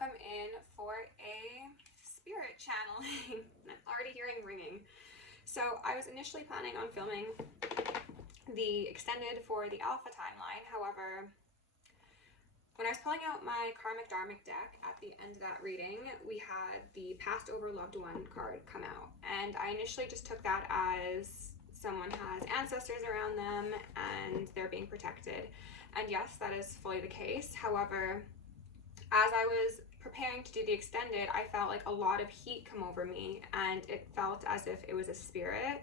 welcome in for a spirit channeling. I'm already hearing ringing. So I was initially planning on filming the extended for the alpha timeline. However, when I was pulling out my karmic dharmic deck at the end of that reading, we had the passed over loved one card come out. And I initially just took that as someone has ancestors around them and they're being protected. And yes, that is fully the case. However, as I was preparing to do the extended, I felt like a lot of heat come over me, and it felt as if it was a spirit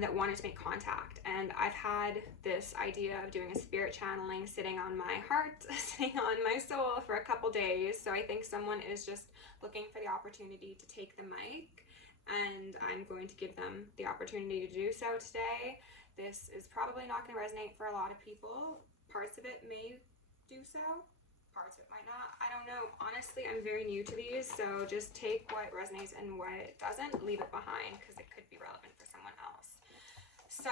that wanted to make contact. And I've had this idea of doing a spirit channeling sitting on my heart, sitting on my soul for a couple days. So I think someone is just looking for the opportunity to take the mic, and I'm going to give them the opportunity to do so today. This is probably not going to resonate for a lot of people. Parts of it may do so. Parts of it might not. I don't know. Honestly, I'm very new to these, so just take what resonates and what doesn't, leave it behind, because it could be relevant for someone else. So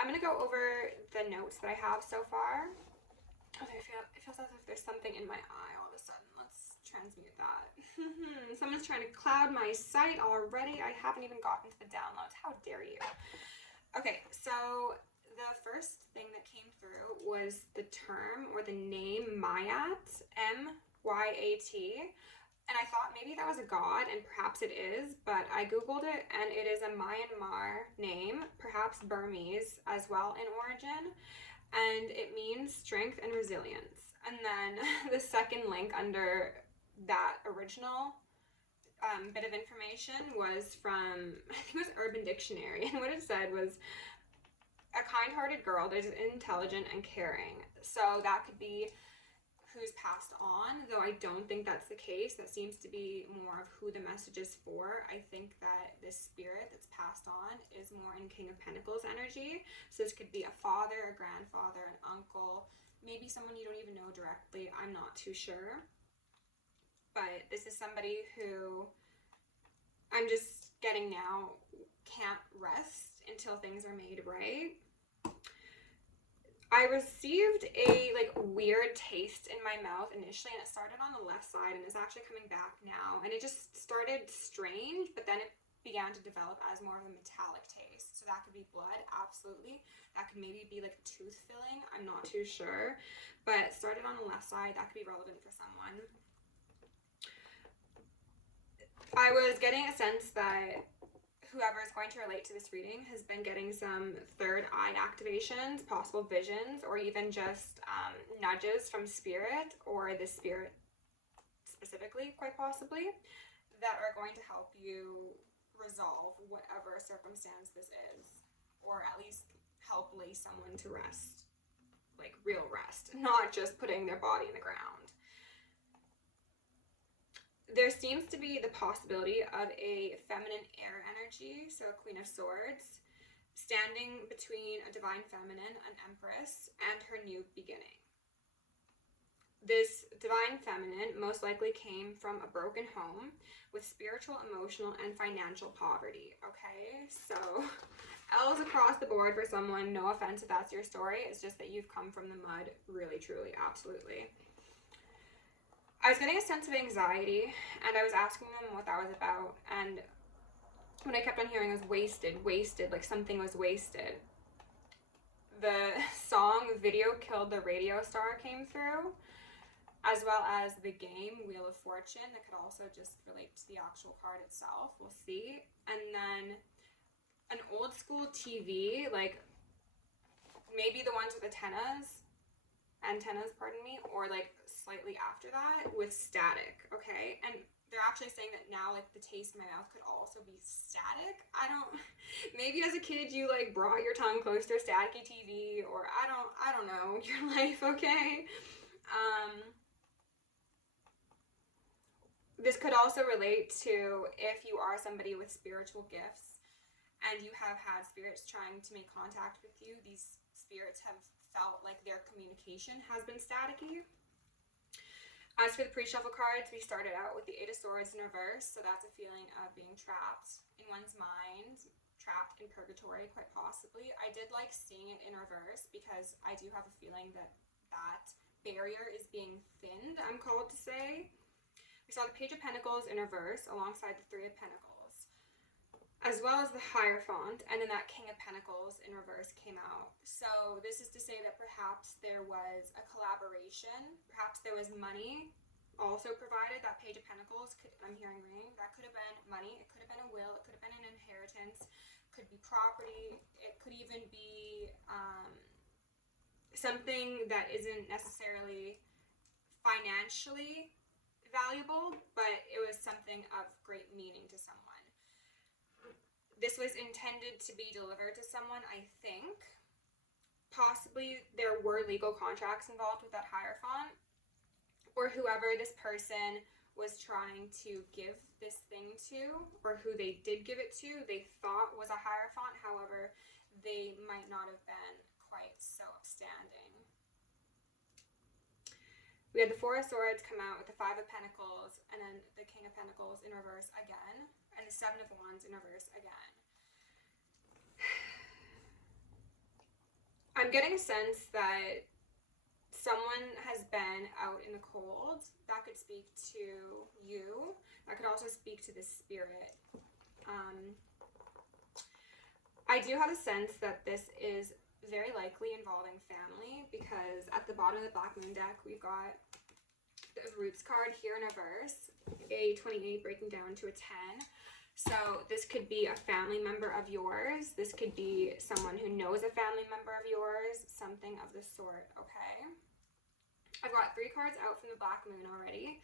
I'm going to go over the notes that I have so far. Oh, it feels as if there's something in my eye all of a sudden. Let's transmute that. Someone's trying to cloud my sight already. I haven't even gotten to the downloads. How dare you? Okay, so the first thing that came through was the term or the name Mayat, M-Y-A-T, and I thought maybe that was a god, and perhaps it is, but I googled it and it is a Myanmar name, perhaps Burmese as well in origin, and it means strength and resilience. And then the second link under that original bit of information was from, I think it was Urban Dictionary, and what it said was a kind-hearted girl that is intelligent and caring. So that could be who's passed on, though I don't think that's the case. That seems to be more of who the message is for. I think that this spirit that's passed on is more in King of Pentacles energy. So this could be a father, a grandfather, an uncle, maybe someone you don't even know directly. I'm not too sure. But this is somebody who I'm just getting now can't rest until things are made right. I received a weird taste in my mouth initially, and it started on the left side and is actually coming back now, and it just started strange, but then it began to develop as more of a metallic taste. So that could be blood, absolutely. That could maybe be like a tooth filling, I'm not too sure, but it started on the left side. That could be relevant for someone. I was getting a sense that whoever is going to relate to this reading has been getting some third eye activations, possible visions, or even just nudges from spirit, or the spirit specifically, quite possibly, that are going to help you resolve whatever circumstance this is, or at least help lay someone to rest, like real rest, not just putting their body in the ground. There seems to be the possibility of a feminine air energy, so a Queen of Swords, standing between a divine feminine, an empress, and her new beginning. This divine feminine most likely came from a broken home with spiritual, emotional, and financial poverty, okay? So L's across the board for someone. No offense if that's your story. It's just that you've come from the mud, really, truly, absolutely. I was getting a sense of anxiety, and I was asking them what that was about, and what I kept on hearing was wasted, like something was wasted. The song Video Killed the Radio Star came through, as well as the game Wheel of Fortune. That could also just relate to the actual card itself, we'll see. And then an old school TV, like maybe the ones with antennas, pardon me, or like slightly after that with static, okay? And they're actually saying that now like the taste in my mouth could also be static. Maybe as a kid you like brought your tongue close to a staticky TV, or I don't know your life, okay? This could also relate to if you are somebody with spiritual gifts and you have had spirits trying to make contact with you. These spirits have felt like their communication has been staticky. As for the pre-shuffle cards, we started out with the Eight of Swords in reverse, so that's a feeling of being trapped in one's mind, trapped in purgatory, quite possibly. I did like seeing it in reverse because I do have a feeling that that barrier is being thinned, I'm called to say. We saw the Page of Pentacles in reverse alongside the Three of Pentacles, as well as the Hierophant, and then that King of Pentacles in reverse came out. So this is to say that perhaps there was a collaboration, perhaps there was money also provided. That Page of Pentacles, I'm hearing ringing, that could have been money, it could have been a will, it could have been an inheritance, it could be property, it could even be something that isn't necessarily financially valuable, but it was something of great meaning to someone. This was intended to be delivered to someone, I think. Possibly there were legal contracts involved with that Hierophant, or whoever this person was trying to give this thing to, or who they did give it to, they thought was a Hierophant. However, they might not have been quite so upstanding. We had the Four of Swords come out with the Five of Pentacles, and then the King of Pentacles in reverse again, and the Seven of Wands in reverse again. I'm getting a sense that someone has been out in the cold. That could speak to you. That could also speak to the spirit. I do have a sense that this is very likely involving family, because at the bottom of the Black Moon deck, we've got the Roots card here in reverse, a 28 breaking down to a 10. So this could be a family member of yours. This could be someone who knows a family member of yours, something of the sort, okay? I've got 3 cards out from the Black Moon already.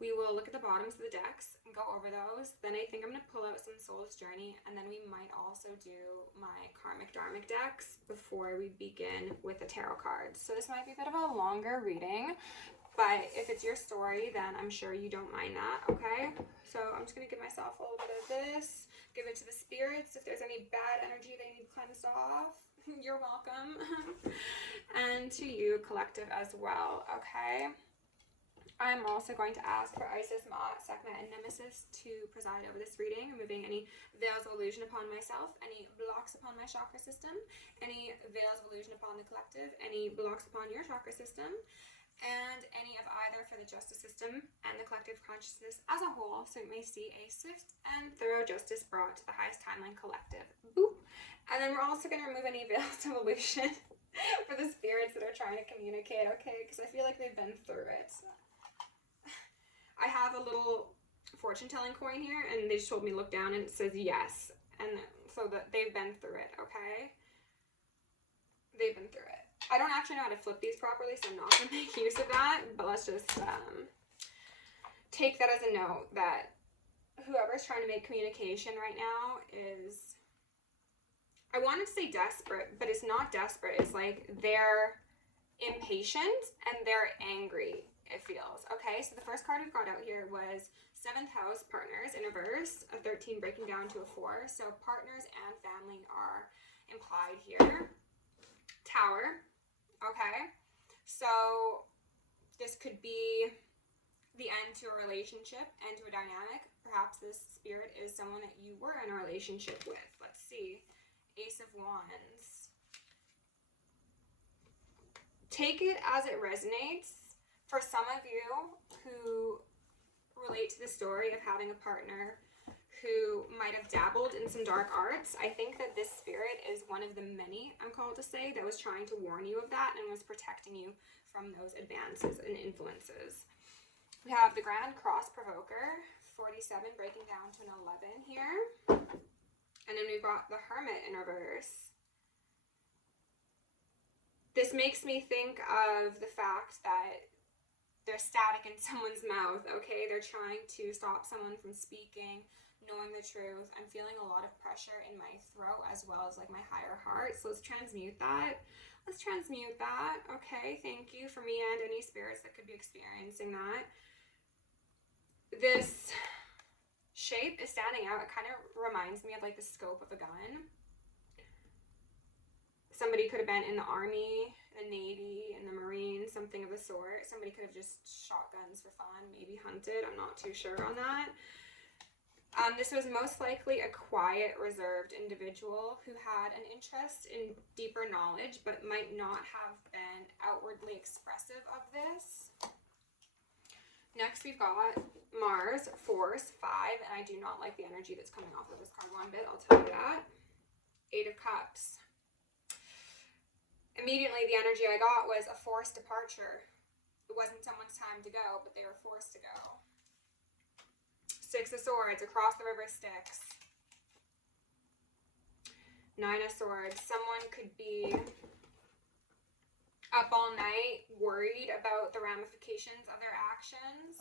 We will look at the bottoms of the decks and go over those. Then I think I'm going to pull out some Soul's Journey, and then we might also do my Karmic Dharmic decks before we begin with the tarot cards. So this might be a bit of a longer reading, but if it's your story, then I'm sure you don't mind that, okay? So I'm just going to give myself a little bit of this, give it to the spirits. If there's any bad energy they need cleansed off, you're welcome. And to you, collective, as well, okay? I'm also going to ask for Isis, Ma'at, Sekhmet, and Nemesis to preside over this reading, removing any veils of illusion upon myself, any blocks upon my chakra system, any veils of illusion upon the collective, any blocks upon your chakra system, and any of either for the justice system and the collective consciousness as a whole, so you may see a swift and thorough justice brought to the highest timeline collective. Boop. And then we're also going to remove any veils of illusion for the spirits that are trying to communicate, okay? Because I feel like they've been through it. I have a little fortune telling coin here, and they just told me look down, and it says yes, and so that they've been through it, okay? They've been through it. I don't actually know how to flip these properly, so I'm not going to make use of that, but let's just take that as a note that whoever's trying to make communication right now is, I wanted to say desperate, but it's not desperate. It's like they're impatient and they're angry, it feels. Okay, so the first card we've got out here was 7th house, partners, in reverse, a 13 breaking down to a 4. So partners and family are implied here. Tower. Okay, so this could be the end to a relationship, end to a dynamic. Perhaps this spirit is someone that you were in a relationship with. Let's see. Ace of Wands. Take it as it resonates. For some of you who relate to the story of having a partner who might have dabbled in some dark arts, I think that this spirit is one of the many, I'm called to say, that was trying to warn you of that and was protecting you from those advances and influences. We have the Grand Cross Provoker, 47 breaking down to an 11 here. And then we've got the Hermit in reverse. This makes me think of the fact that there's static in someone's mouth, okay? They're trying to stop someone from speaking, knowing the truth. I'm feeling a lot of pressure in my throat as well as like my higher heart. So let's transmute that. Let's transmute that. Okay, thank you for me and any spirits that could be experiencing that. This shape is standing out. It kind of reminds me of like the scope of a gun. Somebody could have been in the army, the navy, in the marines, something of the sort. Somebody could have just shot guns for fun, maybe hunted. I'm not too sure on that. This was most likely a quiet, reserved individual who had an interest in deeper knowledge, but might not have been outwardly expressive of this. Next, we've got Mars, Force, 5, and I do not like the energy that's coming off of this card one bit, I'll tell you that. 8 of Cups. Immediately, the energy I got was a forced departure. It wasn't someone's time to go, but they were forced to go. 6 of Swords, across the river Styx. 9 of Swords, someone could be up all night, worried about the ramifications of their actions.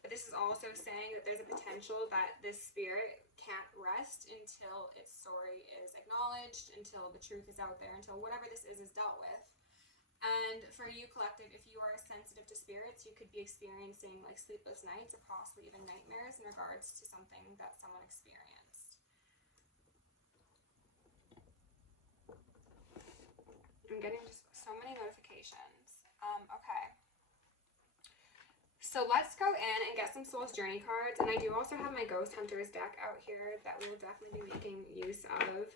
But this is also saying that there's a potential that this spirit can't rest until its story is acknowledged, until the truth is out there, until whatever this is dealt with. And for you, collective, if you are sensitive to spirits, you could be experiencing like sleepless nights or possibly even nightmares in regards to something that someone experienced. I'm getting just so many notifications. Okay. So let's go in and get some Soul's Journey cards. And I do also have my Ghost Hunters deck out here that we will definitely be making use of.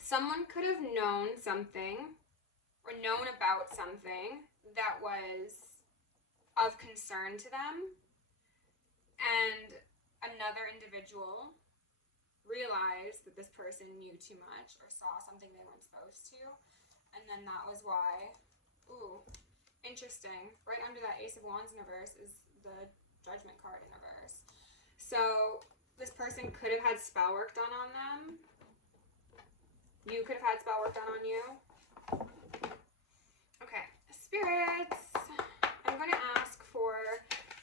Someone could have known something or known about something that was of concern to them. And another individual realized that this person knew too much or saw something they weren't supposed to, and then that was why. Ooh, interesting. Right under that Ace of Wands in reverse is the Judgment card in reverse. So this person could have had spell work done on them. You could have had spell work done on you. Okay, spirits, I'm going to ask for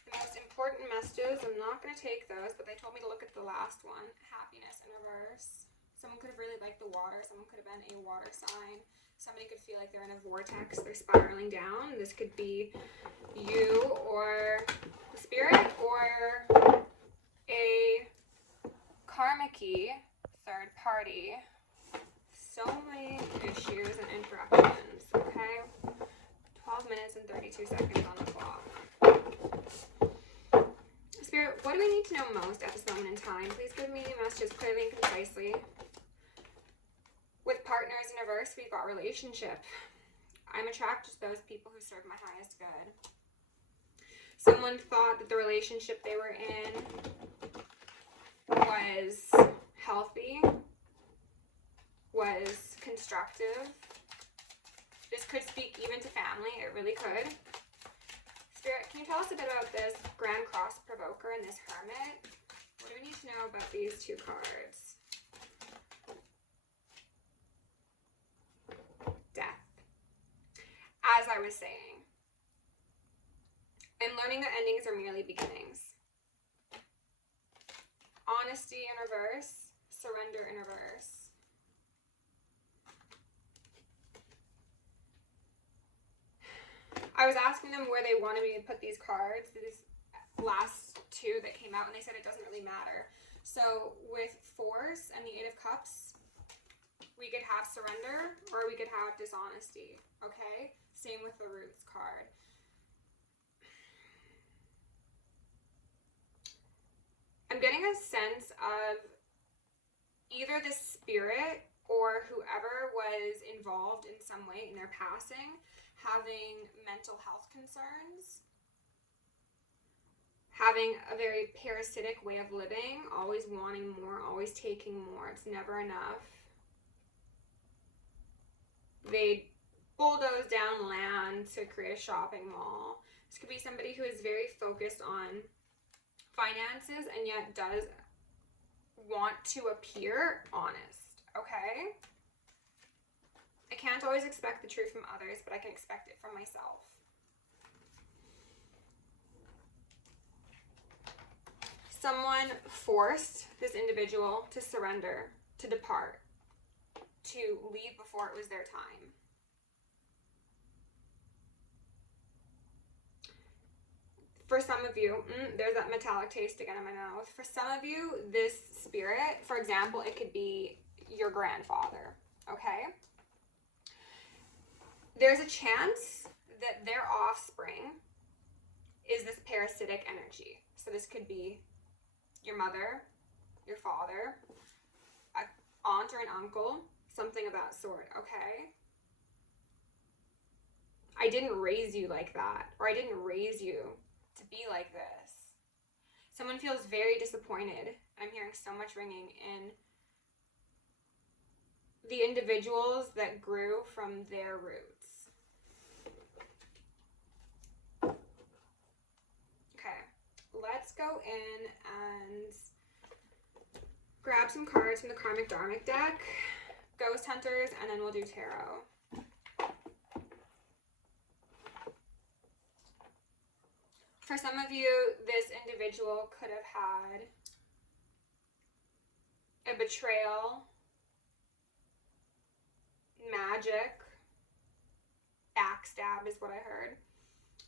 the most important messages. I'm not going to take those, but they told me to look at the last one. Happiness in reverse. Someone could have really liked the water. Someone could have been a water sign. Somebody could feel like they're in a vortex. They're spiraling down. This could be you or the spirit or a karmic-y third party. So many issues and interruptions, okay? 12 minutes and 32 seconds on the clock. Spirit, what do we need to know most at this moment in time? Please give me messages clearly and concisely. With partners in reverse, we've got relationship. I'm attracted to those people who serve my highest good. Someone thought that the relationship they were in was healthy, was constructive. This could speak even to family. It really could. Spirit, can you tell us a bit about this Grand Cross Provoker and this Hermit? What do we need to know about these two cards? Death. As I was saying, I'm learning that endings are merely beginnings. Honesty in reverse, surrender in reverse. I was asking them where they wanted me to put these cards, these last two that came out, and they said it doesn't really matter. So with Force and the 8 of Cups, we could have surrender or we could have dishonesty, okay? Same with the Roots card. I'm getting a sense of either the spirit or whoever was involved in some way in their passing having mental health concerns, having a very parasitic way of living, always wanting more, always taking more. It's never enough. They bulldoze down land to create a shopping mall. This could be somebody who is very focused on finances and yet does want to appear honest, okay? I can't always expect the truth from others, but I can expect it from myself. Someone forced this individual to surrender, to depart, to leave before it was their time. For some of you, there's that metallic taste again in my mouth. For some of you, this spirit, for example, it could be your grandfather, okay? There's a chance that their offspring is this parasitic energy. So this could be your mother, your father, an aunt or an uncle, something of that sort, okay? I didn't raise you like that, or I didn't raise you to be like this. Someone feels very disappointed. I'm hearing so much ringing in the individuals that grew from their roots. Okay, let's go in and grab some cards from the Karmic Dharmic deck, Ghost Hunters, and then we'll do tarot. For some of you, this individual could have had a betrayal, magic, backstab is what I heard,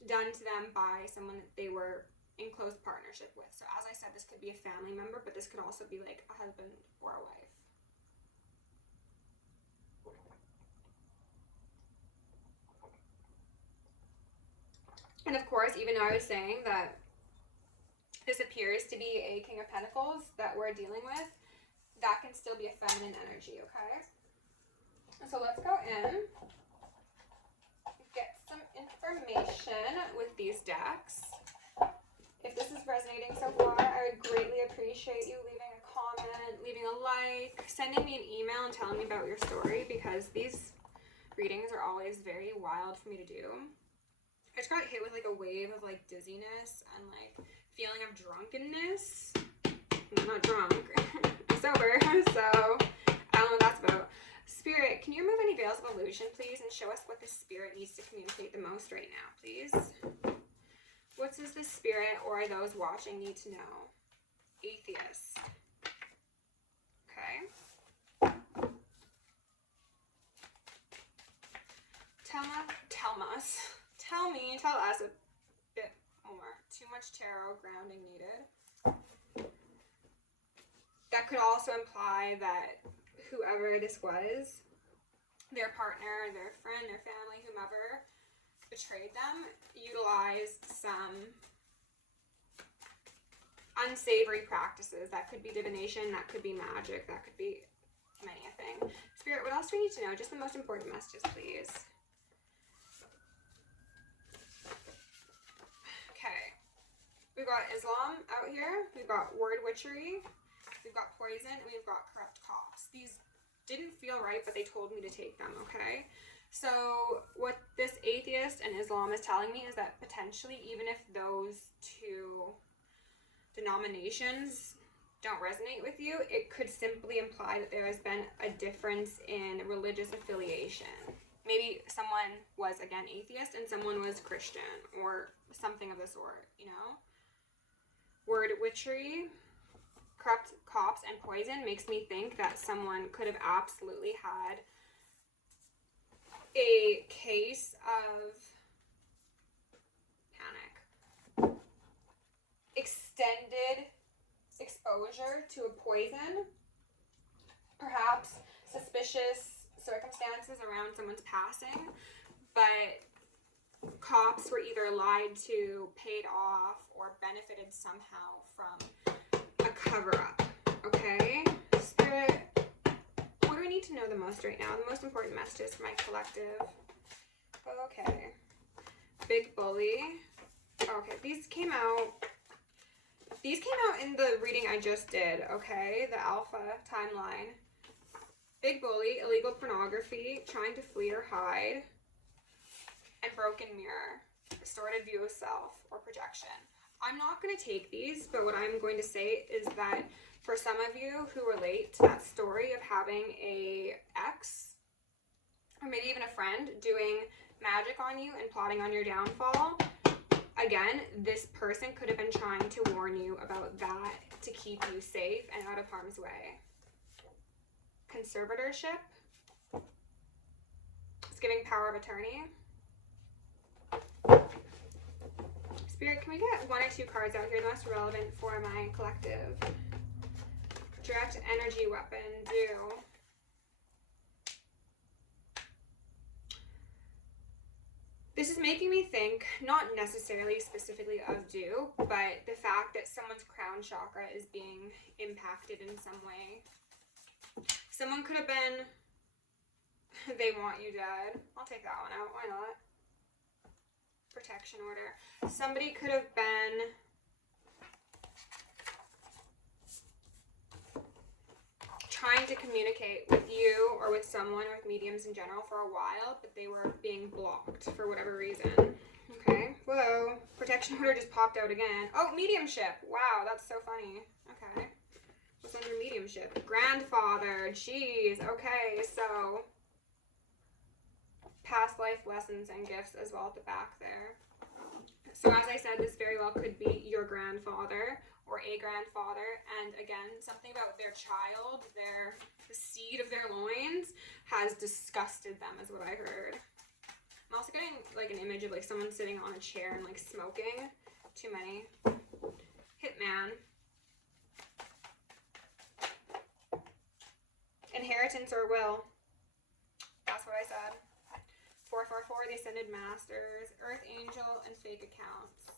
done to them by someone that they were in close partnership with. So as I said, this could be a family member, but this could also be like a husband or a wife. And of course, even though I was saying that this appears to be a King of Pentacles that we're dealing with, that can still be a feminine energy, okay? So let's go in, get some information with these decks. If this is resonating so far, I would greatly appreciate you leaving a comment, leaving a like, sending me an email and telling me about your story, because these readings are always very wild for me to do. I just got hit with like a wave of like dizziness and like feeling of drunkenness. I'm not drunk, I'm sober, so I don't know what that's about. Spirit, can you remove any veils of illusion, please, and show us what the spirit needs to communicate the most right now, please? What does the spirit or those watching need to know? Atheist. Okay. Tell us a bit more. Too much tarot grounding needed. That could also imply that whoever this was, their partner, their friend, their family, whomever betrayed them, utilized some unsavory practices. That could be divination, that could be magic, that could be many a thing. Spirit, what else do we need to know? Just the most important messages, please. Okay. We've got Islam out here. We've got word witchery. We've got poison, and we've got corrupt cops. These didn't feel right, but they told me to take them, okay? So what this atheist and Islam is telling me is that potentially, even if those two denominations don't resonate with you, it could simply imply that there has been a difference in religious affiliation. Maybe someone was, again, atheist and someone was Christian or something of the sort, you know? Word witchery, corrupt cops, and poison makes me think that someone could have absolutely had a case of panic, extended exposure to a poison, perhaps suspicious circumstances around someone's passing, but cops were either lied to, paid off, or benefited somehow from a cover-up, okay? Spirit, what do I need to know the most right now? The most important messages for my collective. Okay. Big Bully. Okay, these came out in the reading I just did, okay? The Alpha timeline. Big Bully, illegal pornography, trying to flee or hide, and broken mirror, distorted view of self or projection. I'm not going to take these, but what I'm going to say is that for some of you who relate to that story of having a ex, or maybe even a friend, doing magic on you and plotting on your downfall, again, this person could have been trying to warn you about that to keep you safe and out of harm's way. Conservatorship. It's giving power of attorney. Spirit, can we get one or two cards out here, the most relevant for my collective? Direct energy weapon, do. This is making me think, not necessarily specifically of do, but the fact that someone's crown chakra is being impacted in some way. Someone could have been, they want you dead. I'll take that one out, why not? protection order. Somebody could have been trying to communicate with you or with someone or with mediums in general for a while, but they were being blocked for whatever reason. Okay, whoa, protection order just popped out again. Oh, mediumship. Wow, that's so funny. Okay, what's under mediumship? Grandfather. Jeez. Okay, so past life lessons and gifts as well at the back there. So as I said, this very well could be your grandfather or a grandfather, and again, something about their child, the seed of their loins has disgusted them, is what I heard. I'm also getting like an image of like someone sitting on a chair and like smoking. Too many. Hitman. Inheritance or will. That's what I said. 444, the Ascended Masters, Earth Angel, and fake accounts.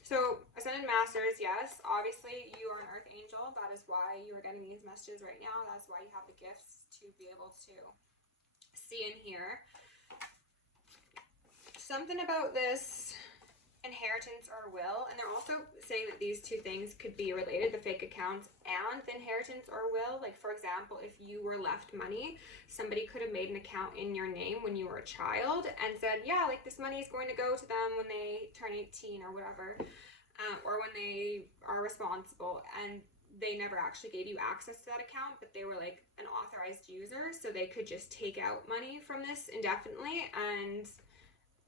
So, Ascended Masters, yes, obviously you are an Earth Angel. That is why you are getting these messages right now. That's why you have the gifts to be able to see and hear. Something about this inheritance or will, and they're also saying that these two things could be related, the fake accounts and the inheritance or will. Like, for example, if you were left money, somebody could have made an account in your name when you were a child and said, yeah, like this money is going to go to them when they turn 18 or whatever, or when they are responsible, and they never actually gave you access to that account, but they were like an authorized user, so they could just take out money from this indefinitely, and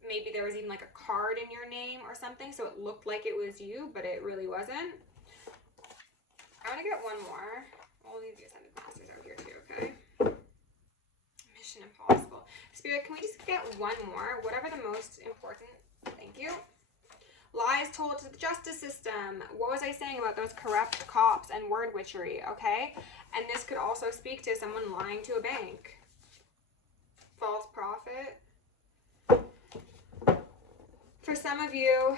maybe there was even like a card in your name or something, so it looked like it was you, but it really wasn't. I want to get one more. We'll leave the Ascended Masters out here too, okay? Mission Impossible. Spirit, can we just get one more? Whatever the most important. Thank you. Lies told to the justice system. What was I saying about those corrupt cops and word witchery, okay? And this could also speak to someone lying to a bank. False prophet. For some of you,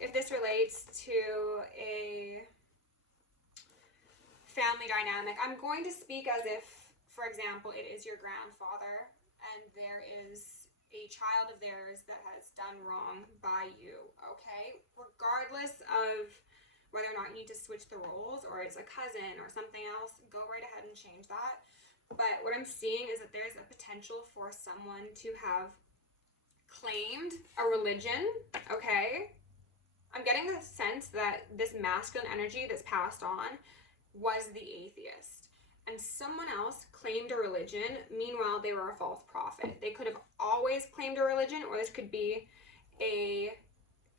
if this relates to a family dynamic, I'm going to speak as if, for example, it is your grandfather and there is a child of theirs that has done wrong by you, okay? Regardless of whether or not you need to switch the roles or it's a cousin or something else, go right ahead and change that. But what I'm seeing is that there's a potential for someone to have claimed a religion, okay? I'm getting the sense that this masculine energy that's passed on was the atheist, and someone else claimed a religion. Meanwhile, they were a false prophet. They could have always claimed a religion, or this could be a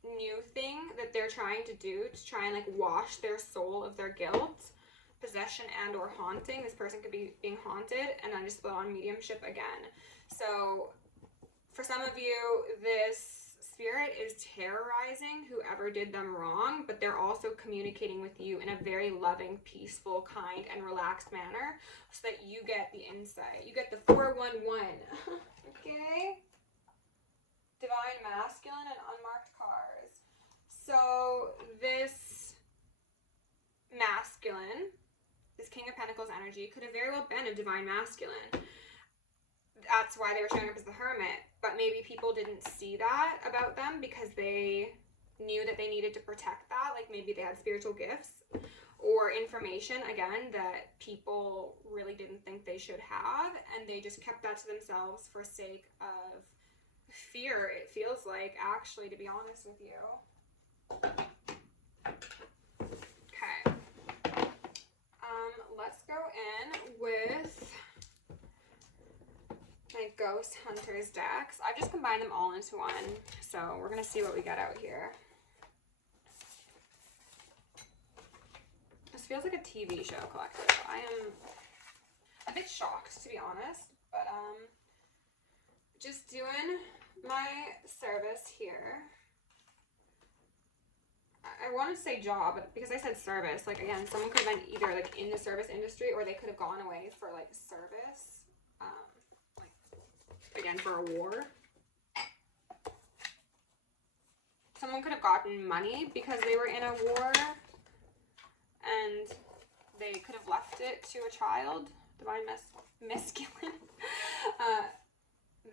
new thing that they're trying to do to try and like wash their soul of their guilt, possession, and or haunting. This person could be being haunted, and I just split on mediumship again. So for some of you, this spirit is terrorizing whoever did them wrong, but they're also communicating with you in a very loving, peaceful, kind, and relaxed manner so that you get the insight. You get the 411. Okay? Divine Masculine and unmarked cards. So this masculine, this King of Pentacles energy, could have very well been a Divine Masculine. That's why they were showing up as the Hermit, but maybe people didn't see that about them because they knew that they needed to protect that. Like maybe they had spiritual gifts or information, again, that people really didn't think they should have, and they just kept that to themselves for sake of fear, it feels like, actually, to be honest with you. Okay. Let's go in with my Ghost Hunters decks. I've just combined them all into one, so we're going to see what we get out here. This feels like a TV show collective. I am a bit shocked, to be honest, but just doing my service here. I want to say job, but because I said service, like again, someone could have been either like in the service industry or they could have gone away for like service. Again, for a war. Someone could have gotten money because they were in a war and they could have left it to a child. Divine masculine.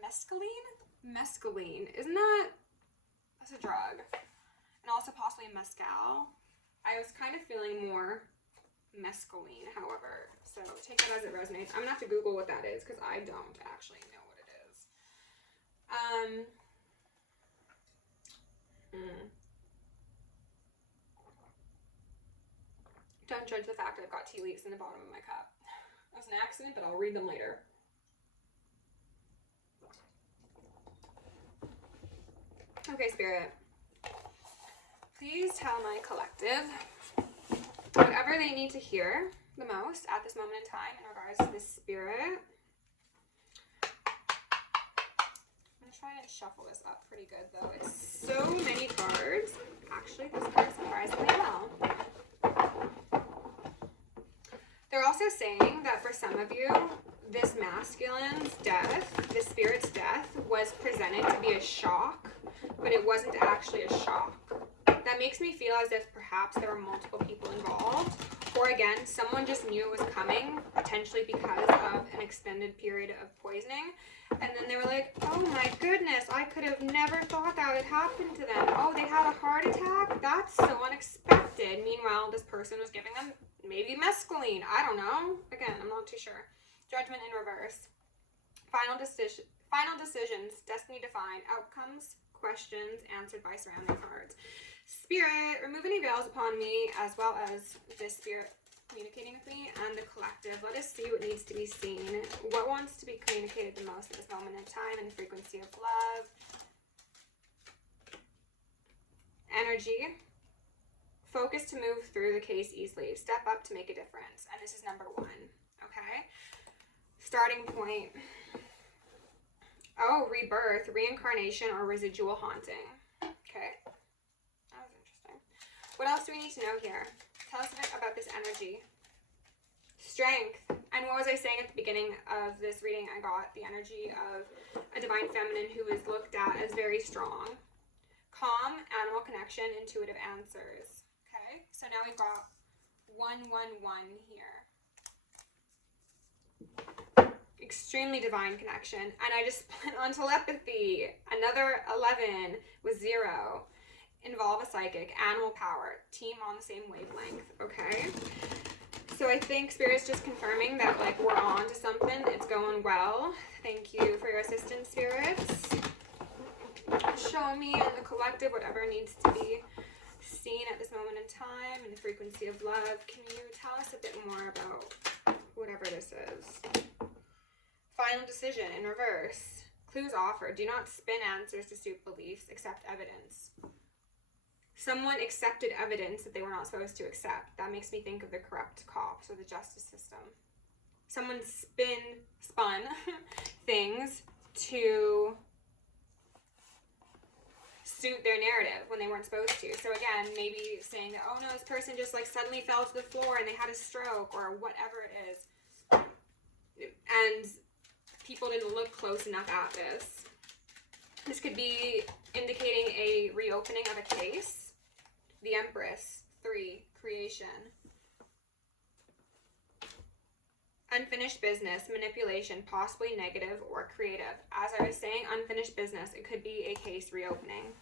mescaline? Mescaline. Isn't that, that's a drug. And also possibly mezcal. I was kind of feeling more mescaline, however. So take that as it resonates. I'm gonna have to Google what that is because I don't actually know what it is. Don't judge the fact I've got tea leaves in the bottom of my cup. That was an accident, but I'll read them later. Okay, Spirit. Please tell my collective whatever they need to hear the most at this moment in time in regards to this spirit. I'm going to try and shuffle this up pretty good, though. It's so many cards. Actually, this card surprisingly well. They're also saying that for some of you, this masculine's death, this spirit's death, was presented to be a shock, but it wasn't actually a shock. That makes me feel as if perhaps there were multiple people involved, or again, someone just knew it was coming, potentially because of an extended period of poisoning, and then they were like, oh my goodness, I could have never thought that would happen to them. Oh, they had a heart attack? That's so unexpected. Meanwhile, this person was giving them maybe mescaline. I don't know. Again, I'm not too sure. Judgment in reverse. Final decisions, destiny defined, outcomes, questions answered by surrounding cards. Spirit, remove any veils upon me, as well as this spirit communicating with me and the collective. Let us see what needs to be seen. What wants to be communicated the most at this moment in time in the frequency of love. Energy. Focus to move through the case easily. Step up to make a difference. And this is number 1. Okay? Starting point. Oh, rebirth, reincarnation, or residual haunting. Okay. That was interesting. What else do we need to know here? Tell us a bit about this energy. Strength. And what was I saying at the beginning of this reading? I got the energy of a divine feminine who is looked at as very strong. Calm, animal connection, intuitive answers. Okay, so now we've got 111 here. Extremely divine connection. And I just put on telepathy. Another 11 with 0. Involve a psychic. Animal power. Team on the same wavelength. Okay. So I think Spirit's just confirming that, like, we're on to something. It's going well. Thank you for your assistance, Spirits. Show me in the collective whatever needs to be seen at this moment in time in the frequency of love. Can you tell us a bit more about whatever this is? Final decision in reverse. Clues offered. Do not spin answers to suit beliefs. Accept evidence. Someone accepted evidence that they were not supposed to accept. That makes me think of the corrupt cops or the justice system. Someone spun things to suit their narrative when they weren't supposed to. So again, maybe saying that, oh no, this person just like suddenly fell to the floor and they had a stroke or whatever it is. And people didn't look close enough at this. This could be indicating a reopening of a case. The Empress, 3, creation. Unfinished business, manipulation, possibly negative or creative. As I was saying, unfinished business, it could be a case reopening.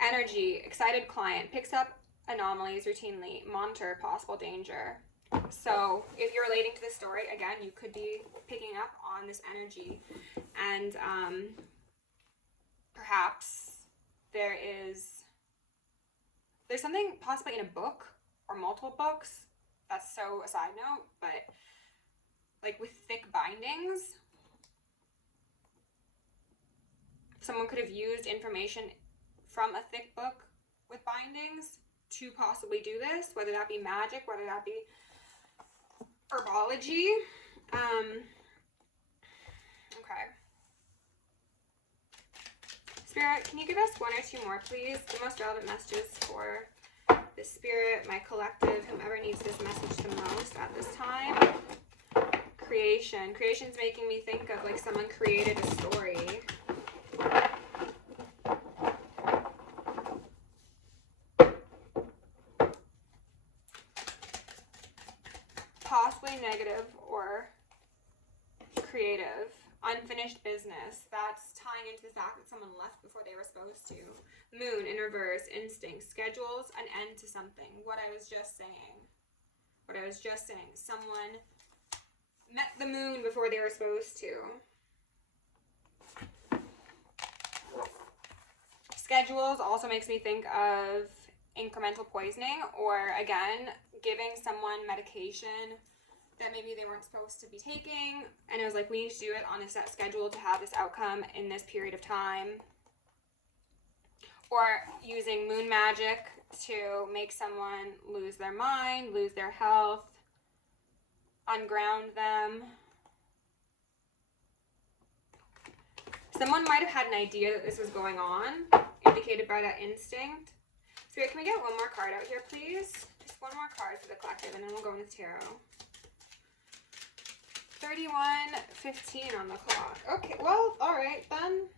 Energy, excited client, picks up anomalies routinely, monitor possible danger. So if you're relating to this story, again, you could be picking up on this energy. And perhaps there's something possibly in a book or multiple books. That's so a side note, but like with thick bindings, someone could have used information from a thick book with bindings to possibly do this, whether that be magic, whether that be herbology. Okay. Spirit, can you give us 1 or 2 more, please? The most relevant messages for the Spirit, my collective, whomever needs this message the most at this time. Creation. Creation's making me think of like someone created a story. Possibly negative or creative. Unfinished business. That's tying into the fact that someone left before they were supposed to. Moon in reverse. Instinct. Schedules an end to something. What I was just saying. Someone met the moon before they were supposed to. Schedules also makes me think of incremental poisoning, or again, giving someone medication that maybe they weren't supposed to be taking, and it was like, we need to do it on a set schedule to have this outcome in this period of time. Or using moon magic to make someone lose their mind, lose their health, unground them. Someone might have had an idea that this was going on, indicated by that instinct. Spirit, can we get one more card out here, please? Just one more card for the collective, and then we'll go into tarot. 31:15 on the clock. Okay, well, all right then.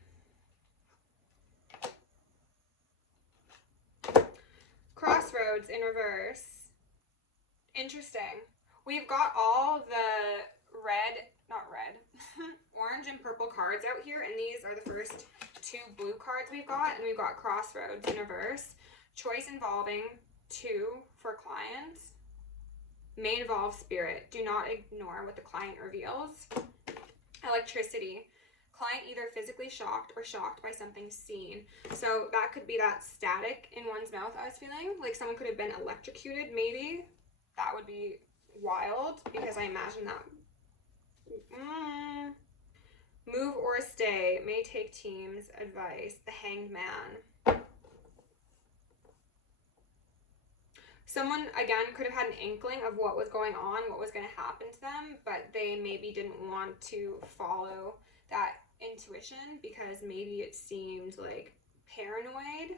Crossroads in reverse. Interesting. We've got all the orange and purple cards out here, and these are the first two blue cards we've got, and we've got Crossroads in reverse. Choice involving 2 for clients. May involve spirit. Do not ignore what the client reveals. Electricity. Client either physically shocked or shocked by something seen. So that could be that static in one's mouth I was feeling. Like someone could have been electrocuted, maybe. That would be wild, because I imagine that. Move or stay. May take teams. Advice. The Hanged Man. Someone, again, could have had an inkling of what was going on, what was going to happen to them, but they maybe didn't want to follow that intuition because maybe it seemed like paranoid,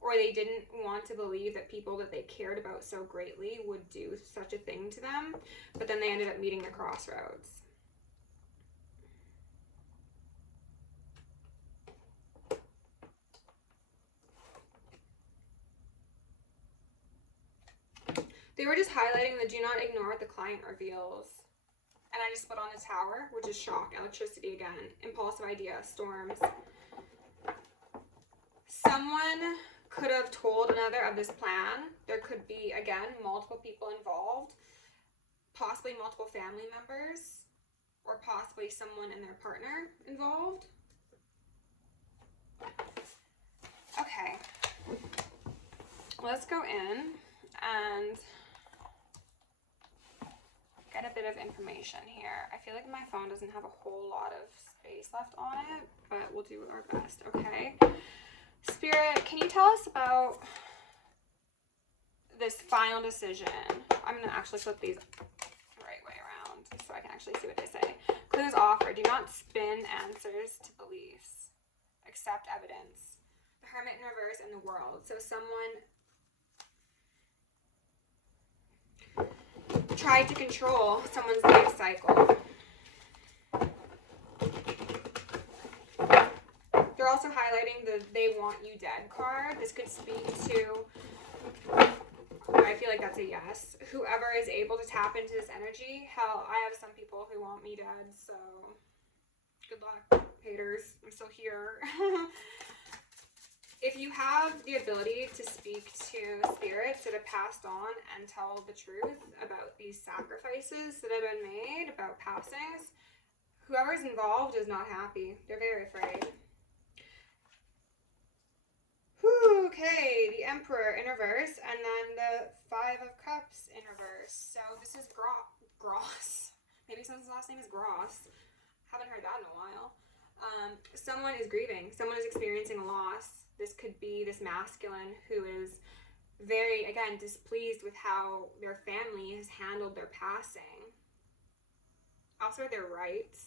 or they didn't want to believe that people that they cared about so greatly would do such a thing to them, but then they ended up meeting the crossroads. They were just highlighting the do not ignore what the client reveals. And I just put on a tower, which is shock, electricity again, impulsive idea, storms. Someone could have told another of this plan. There could be, again, multiple people involved, possibly multiple family members, or possibly someone and their partner involved. Okay. Let's go in and get a bit of information here. I feel like my phone doesn't have a whole lot of space left on it, but we'll do our best, okay? Spirit, can you tell us about this final decision? I'm going to actually flip these the right way around so I can actually see what they say. Clues offered. Do not spin answers to beliefs. Accept evidence. The Hermit in reverse and the World. So someone tried to control someone's life cycle. They're also highlighting the they want you dead card. This could speak to, I feel like that's a yes. Whoever is able to tap into this energy. Hell, I have some people who want me dead, so good luck, haters. I'm still here. If you have the ability to speak to spirits that have passed on and tell the truth about these sacrifices that have been made, about passings, whoever's involved is not happy. They're very afraid. Okay, the Emperor in reverse, and then the 5 of Cups in reverse. So this is Gross. Maybe someone's last name is Gross. Haven't heard that in a while. Someone is grieving. Someone is experiencing a loss. This could be this masculine who is very, again, displeased with how their family has handled their passing. Also their rights.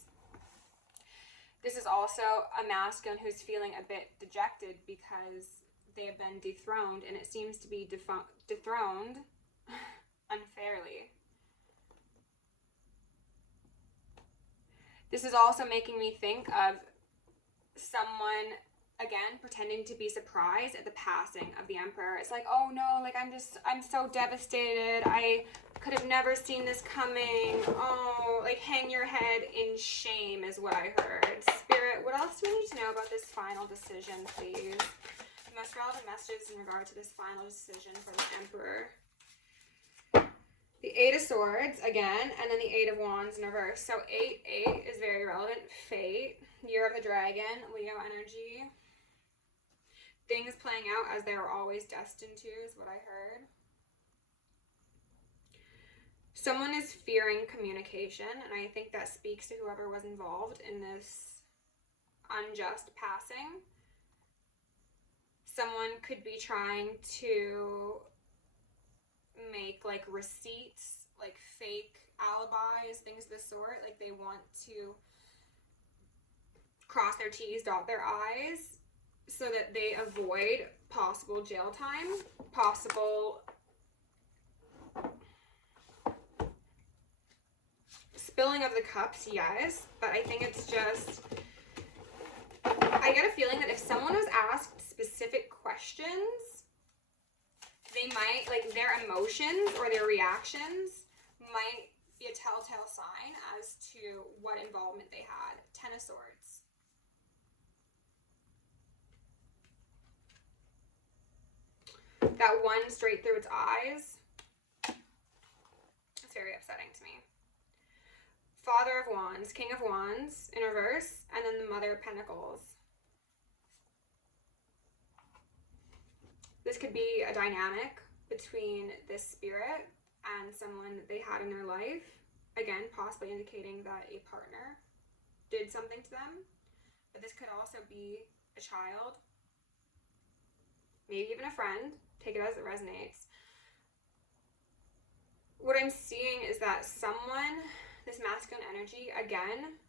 This is also a masculine who's feeling a bit dejected because they have been dethroned, and it seems to be dethroned unfairly. This is also making me think of someone, again, pretending to be surprised at the passing of the Emperor. It's like, oh no, like I'm so devastated. I could have never seen this coming. Oh, like hang your head in shame is what I heard. Spirit, what else do we need to know about this final decision, please? The most relevant messages in regard to this final decision for the Emperor. The Eight of Swords, again, and then the Eight of Wands in reverse. So 8 is very relevant. Fate, Year of the Dragon, Leo energy. Things playing out as they were always destined to is what I heard. Someone is fearing communication, and I think that speaks to whoever was involved in this unjust passing. Someone could be trying to make like receipts, like fake alibis, things of the sort. Like they want to cross their T's, dot their I's, so that they avoid possible jail time, possible spilling of the cups, yes, but I think it's just, I get a feeling that if someone was asked specific questions, they might, like their emotions or their reactions might be a telltale sign as to what involvement they had. Ten of Swords. That one straight through its eyes. It's very upsetting to me. Father of Wands, King of Wands in reverse, and then the Mother of Pentacles. This could be a dynamic between this spirit and someone that they had in their life. Again, possibly indicating that a partner did something to them. But this could also be a child, maybe even a friend. Take it as it resonates. What I'm seeing is that someone, this masculine energy, again,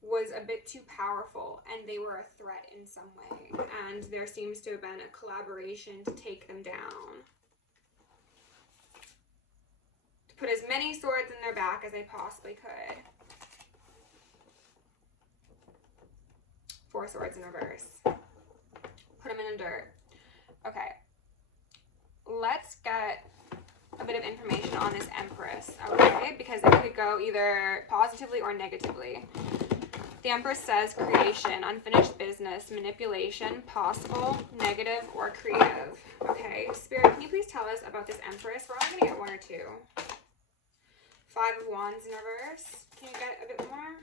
was a bit too powerful and they were a threat in some way. And there seems to have been a collaboration to take them down. To put as many swords in their back as they possibly could. 4 swords in reverse. Put them in the dirt. Okay. Let's get a bit of information on this Empress, okay? Because it could go either positively or negatively. The Empress says creation, unfinished business, manipulation, possible, negative, or creative. Okay, Spirit, can you please tell us about this Empress? We're only going to get 1 or 2. 5 of Wands in reverse. Can you get a bit more?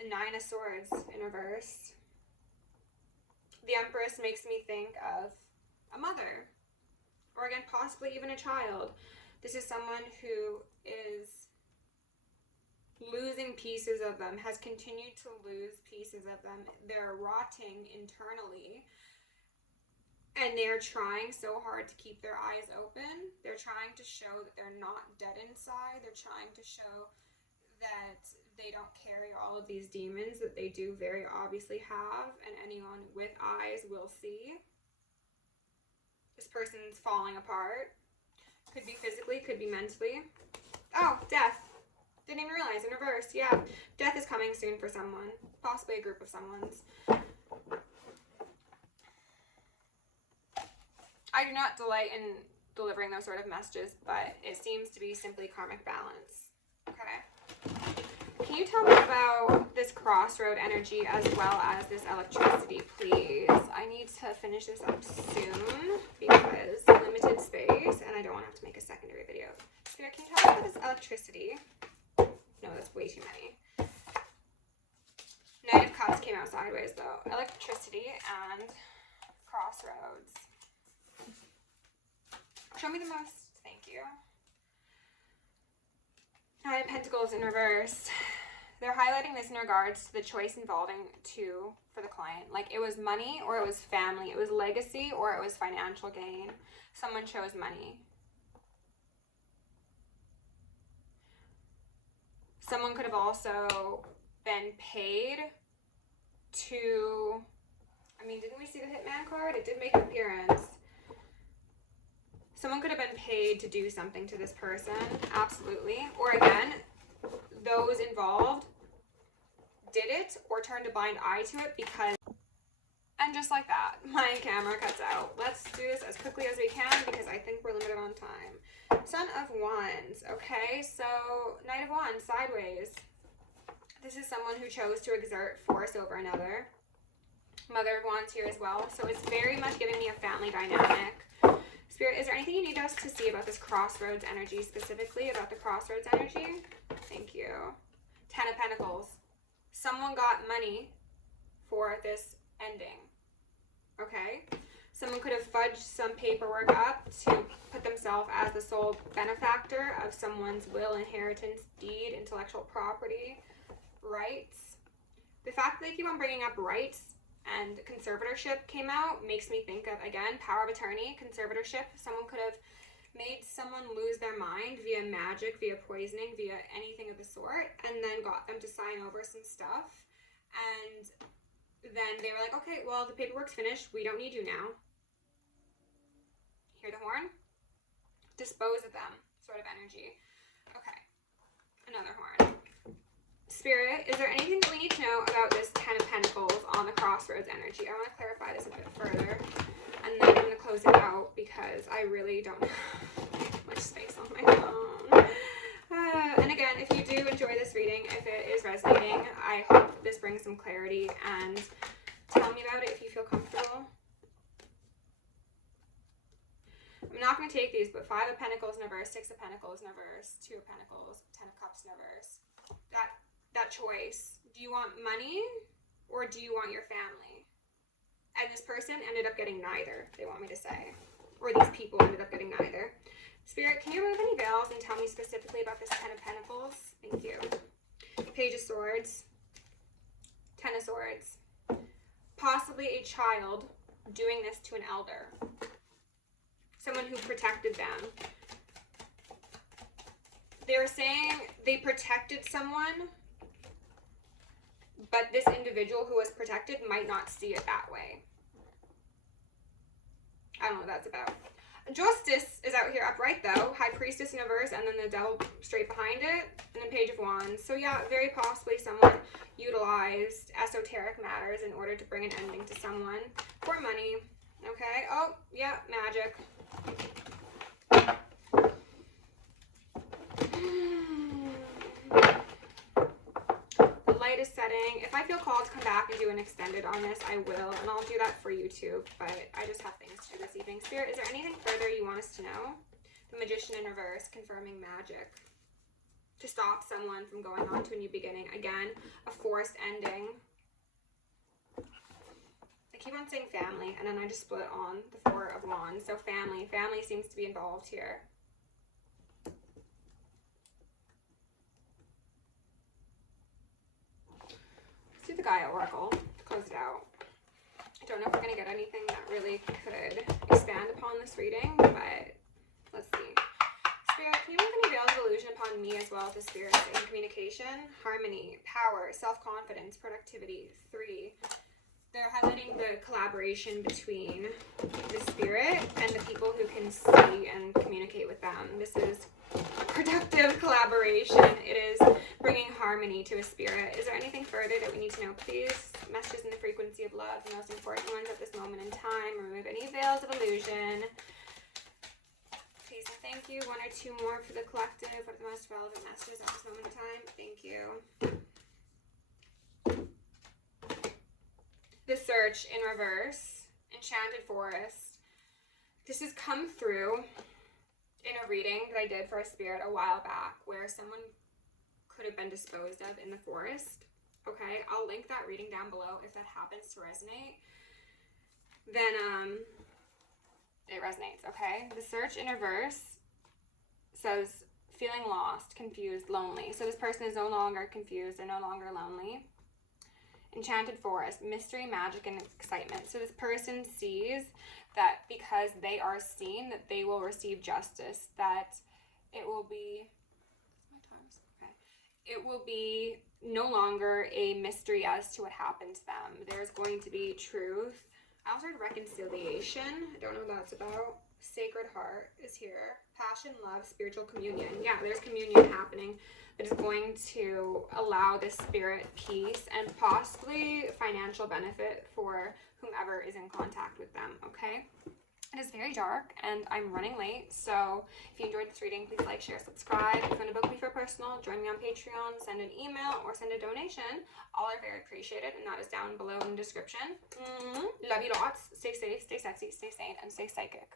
The 9 of Swords in reverse. The Empress makes me think of a mother. Or again, possibly even a child. This is someone who is losing pieces of them, has continued to lose pieces of them. They're rotting internally. And they're trying so hard to keep their eyes open. They're trying to show that they're not dead inside. They're trying to show that they don't carry all of these demons that they do very obviously have. And anyone with eyes will see. This person's falling apart. Could be physically, could be mentally. Oh, death. Didn't even realize, in reverse. Yeah, death is coming soon for someone. Possibly a group of someone's. I do not delight in delivering those sort of messages, but it seems to be simply karmic balance. Okay. Can you tell me about this crossroad energy as well as this electricity, please? I need to finish this up soon because limited space and I don't want to have to make a secondary video. Spirit, can you tell me about this electricity? No, that's way too many. Knight of Cups came out sideways though. Electricity and crossroads. Show me the most. Thank you. Nine of Pentacles in reverse. They're highlighting this in regards to the choice involving 2 for the client. Like it was money or it was family. It was legacy or it was financial gain. Someone chose money. Someone could have also been paid to, I mean, didn't we see the Hitman card? It did make an appearance. Someone could have been paid to do something to this person, absolutely. Or again, those involved did it or turned a blind eye to it because, and And just like that, my camera cuts out. Let's do this as quickly as we can because I think we're limited on time. Son of Wands. Okay, so Knight of Wands, sideways. This is someone who chose to exert force over another. Mother of Wands here as well. So it's very much giving me a family dynamic. Spirit, is there anything you need us to see about this crossroads energy, specifically about the crossroads energy? Thank you. Ten of Pentacles. Someone got money for this ending. Okay? Someone could have fudged some paperwork up to put themselves as the sole benefactor of someone's will, inheritance, deed, intellectual property, rights. The fact that they keep on bringing up rights and conservatorship came out makes me think of, again, power of attorney, conservatorship. Someone could have made someone lose their mind via magic, via poisoning, via anything of the sort, and then got them to sign over some stuff. And then they were like, okay, well, the paperwork's finished. We don't need you now. Hear the horn? Dispose of them, sort of energy. Okay, another horn. Spirit, is there anything that we need to know about this Ten of Pentacles on the crossroads energy? I want to clarify this a bit further, and then I'm going to close it out because I really don't have much space on my phone. And again, if you do enjoy this reading, if it is resonating, I hope this brings some clarity, and tell me about it if you feel comfortable. I'm not going to take these, but Five of Pentacles in reverse, Six of Pentacles in reverse, Two of Pentacles, Ten of Cups in reverse. That choice. Do you want money or do you want your family? And this person ended up getting neither, they want me to say. Or these people ended up getting neither. Spirit, can you remove any veils and tell me specifically about this Ten of Pentacles? Thank you. Page of Swords. Ten of Swords. Possibly a child doing this to an elder. Someone who protected them. They were saying they protected someone, but this individual who was protected might not see it that way. I don't know what that's about. Justice is out here upright though. High Priestess in reverse, and then the Devil straight behind it, and then Page of Wands. So yeah, very possibly someone utilized esoteric matters in order to bring an ending to someone for money. Okay. Oh, yeah, magic. The light is setting. If I feel called to come back and do an extended on this, I will, and I'll do that for YouTube, but I just have things to do this evening. Spirit, is there anything further you want us to know? The Magician in reverse, confirming magic. To stop someone from going on to a new beginning. Again, a forced ending. I keep on saying family, and then I just split on the Four of Wands. So family. Family seems to be involved here. Let's do the Gaia Oracle to close it out. I don't know if we're going to get anything that really could expand upon this reading, but let's see. Spirit, can you move any veils of illusion upon me as well as the spirits in communication? Harmony, power, self-confidence, productivity. 3. They're highlighting the collaboration between the spirit and the people who can see and communicate with them. This is productive collaboration. It is bringing harmony to a spirit. Is there anything further that we need to know, please? Messages in the frequency of love, the most important ones at this moment in time. Remove any veils of illusion. Please and thank you. 1 or 2 more for the collective. What are the most relevant messages at this moment in time? Thank you. The Search in reverse, Enchanted Forest. This has come through in a reading that I did for a spirit a while back where someone could have been disposed of in the forest. Okay, I'll link that reading down below if that happens to resonate. Then it resonates, okay? The Search in reverse says feeling lost, confused, lonely. So this person is no longer confused, they're no longer lonely. Enchanted Forest, mystery, magic, and excitement. So this person sees that because they are seen, that they will receive justice, that it will be, okay, it will be no longer a mystery as to what happened to them. There's going to be truth. I also heard reconciliation. I don't know what that's about. Sacred Heart is here. Passion, love, spiritual communion. Yeah, there's communion happening. It is going to allow this spirit peace and possibly financial benefit for whomever is in contact with them, okay? It is very dark and I'm running late, so if you enjoyed this reading, please like, share, subscribe. If you want to book me for personal, join me on Patreon, send an email, or send a donation. All are very appreciated, and that is down below in the description. Love you lots. Stay safe, stay sexy, stay sane, and stay psychic.